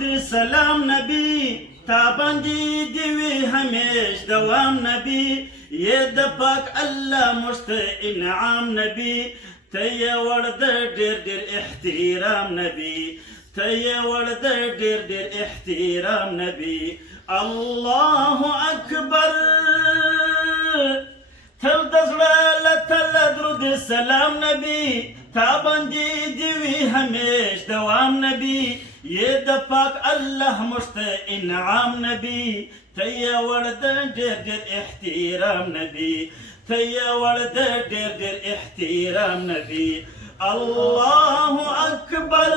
درود سلام نبی تا باندې دی وی همیش دوام نبی یې د پاک الله مشت انعام نبی ته یې وړ د ډېر ډېر احترام نبی ته یې وړ د ډېر ډېر احترام نبی الله اکبر تل د زړه له تله درود سلام نبی تا باندې دی وی همیش دوام نبی یې د پاک الله مشت انعام نبی ته یې وړ د ډېر ډېر احترام نبی ته یې وړ د ډېر ډېر احترام نبی الله اکبر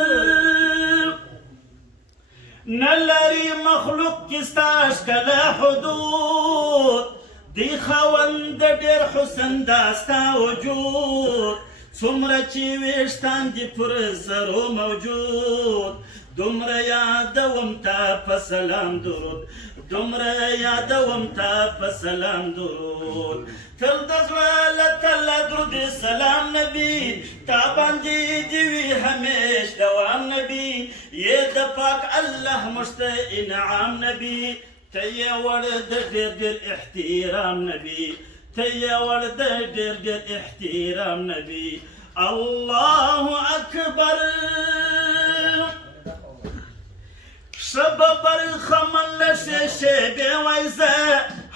نلري مخلوق کې ستا ښکلا حدود دی خاوند ډېر حسن دا ستا وجود څومره چې ویښتان دي پر سرو موجود دومره یادوم تا په سلام درود دومره یادوم تا په سلام درود تل د زړه له تله درود سلام نبی تا باندې دی وي همیش دوام نبی یې د پاک الله مشت انعام نبی ته یې وړ د ډېر ډېر احترام نبی ته یې وړ د ډېر ډېر احترام نبی الله اکبر شبه برخمن لشه شیبه وایزه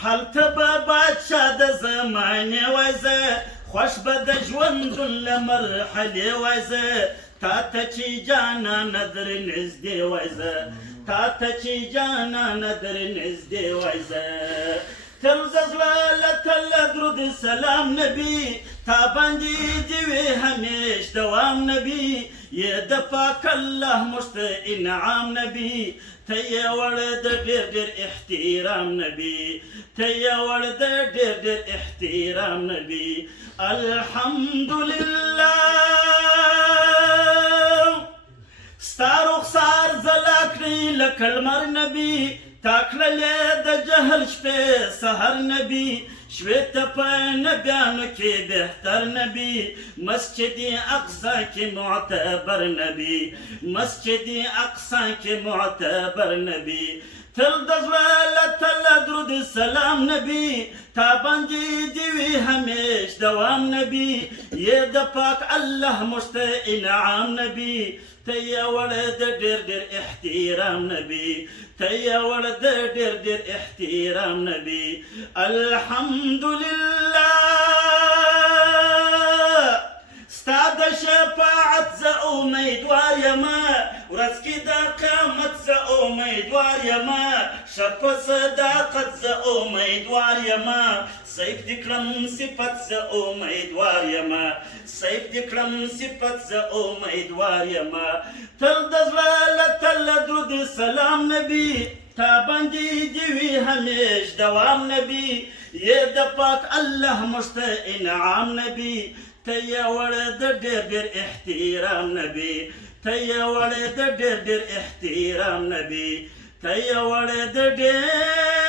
هلته به بادشاه د زمانې وایزه خوش به د ژوندون له مرحلې وایزه تا ته چې جانانه در نږدې وایزه تا ته چې جانانه در نږدې وایزه تل د زړه له تله درود سلام نبی تا باندې دی وی همیش دوام نبی یې د پاک الله مشت انعام نبی ته یې وړ د ډېر ډېر احترام نبی ته یې وړ د ډېر ډېر احترام نبی الحمدلله ستا رخسار ځلا کړي لکه لمر نبی تا کړلې د جهل شپې سحر نبی شوې ته په نبیانو کې بهتر نبی مسجد اقصا کې معتبر نبی مسجد اقصا کې معتبر نبی تل د زړه له تله درود سلام نبی تا باندې دی وي همیش دوام نبی یې د پاک الله مشت انعام نبی ته یې وړ د ډېر ډېر احترام نبی ته یې وړ د ډېر ډېر احترام نبی الحمدلله ستا د شفاعت زه امیدوار یمه ورځ کې د قیامت زه امیدوار یمه ښه په صداقت زه امیدوار یمه سیف دې کړم صفت زه امیدوار یمه سیف دې کړم صفت زه امیدوار یمه تل د زړه له تله درود سلام نبی تا باندې دی وي همیش دوام نبی یې د پاک الله مشت انعام نبی ته یې وړ د ډېر ډېر احترام نبی ته یې وړ د ډېر ډېر احترام نبی ته یې وړ د ډېر